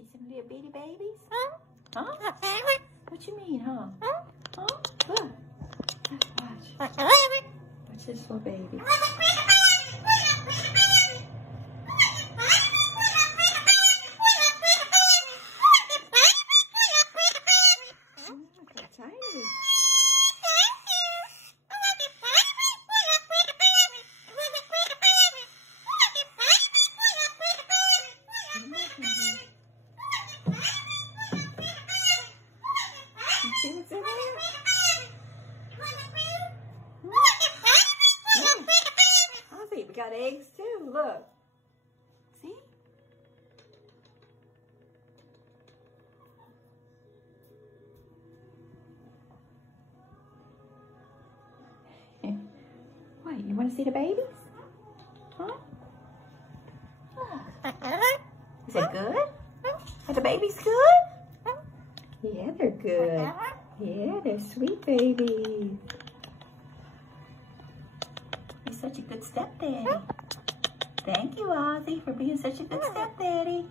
See some little bitty babies? Huh? What you mean, huh? Huh? Look. Watch. Watch this little baby. See what's in there? Ozzy, we got eggs too. Look. See? Wait, you want to see the babies? Huh? Is it good? Are the babies good? Yeah, they're good. Yeah, they're sweet babies. You're such a good stepdaddy. Thank you, Ozzy, for being such a good stepdaddy.